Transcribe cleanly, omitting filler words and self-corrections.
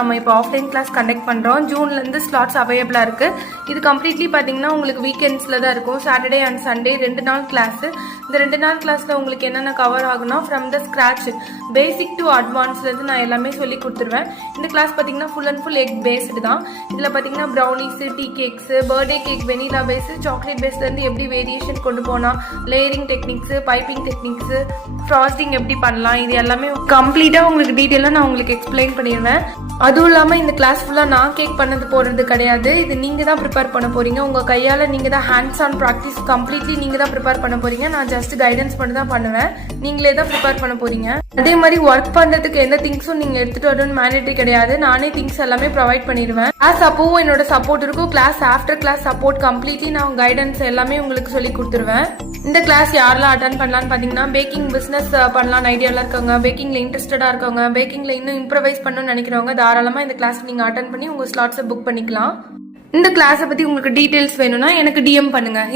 நம்ம இப்போ offline class conduct பண்ணுறோம். ஜூன்லேருந்து ஸ்லாட்ஸ் அவைலபிளாக இருக்குது. இது கம்ப்ளீட்லி பார்த்தீங்கன்னா உங்களுக்கு வீக்கெண்ட்ஸில் தான் இருக்கும். சாட்டர்டே அண்ட் சண்டே 2 நாள் கிளாஸு. இந்த 2 நாள் கிளாஸில் உங்களுக்கு என்னென்ன கவர் ஆகுனா from the scratch basic to அட்வான்ஸ்லேருந்து நான் எல்லாமே சொல்லி கொடுத்துருவேன். இந்த கிளாஸ் பார்த்தீங்கன்னா full and full egg based தான். இதில் பார்த்தீங்கன்னா brownies, tea cakes, birthday cake, vanilla base, chocolate பேஸ்லேருந்து எப்படி வேரியேஷன் கொண்டு போனால், layering techniques, piping techniques, frosting எப்படி பண்ணலாம், இது எல்லாமே கம்ப்ளீட்டாக உங்களுக்கு டீட்டெயிலாக நான் உங்களுக்கு எக்ஸ்பிளைன் பண்ணிடுவேன். அதுவும் இல்லாமல் இந்த கிளாஸ் ஃபுல்லாக நான் கேக் பண்ணது போடுறது கிடையாது. இது நீங்கள் தான் ப்ரிப்பேர் பண்ண போகிறீங்க. உங்கள் கையால் நீங்கள் தான் ஹேண்ட்ஸ் ஆன் ப்ராக்டிஸ் கம்ப்ளீட்லி நீங்கள் தான் ப்ரிப்பேர் பண்ண போகிறீங்க. நான் ஜஸ்ட் கைடன்ஸ் பண்ணி தான் பண்ணுவேன். நீங்களே தான் ப்ரிப்பேர் பண்ண போகிறீங்க. அதே மாதிரி ஒர்க் பண்ணுறதுக்கு எந்த திங்ஸும் நீங்கள் எடுத்துகிட்டு வரணும்னு மேண்டேட்டரி கிடையாது. நானே திங்ஸ் எல்லாமே ப்ரொவைட் பண்ணிடுவேன். கிளாஸ் அப்பவும் என்னோட சப்போர்ட் இருக்கும். Class after class support completely நான் கைடன்ஸ் எல்லாமே உங்களுக்கு சொல்லி கொடுத்துருவேன். இந்த கிளாஸ் யாரெல்லாம் அட்டன் பண்ணலான்னு பார்த்தீங்கன்னா, பேக்கிங் பிஸ்னஸ் பண்ணலான்னு ஐடியாவில் இருக்கவங்க, பேக்கிங்கில் இன்ட்ரெஸ்டடாக இருக்கவங்க, பேக்கிங்கில் இன்னும் இம்ப்ரவைஸ் பண்ணணும்னு நினைக்கிறவங்க தாராளமாக இந்த கிளாஸ் நீங்கள் அட்டன் பண்ணி உங்கள் ஸ்லாட்ஸை புக் பண்ணிக்கலாம். இந்த கிளாஸை பற்றி உங்களுக்கு டீட்டெயில்ஸ் வேணும்னா எனக்கு டிஎம் பண்ணுங்கள்.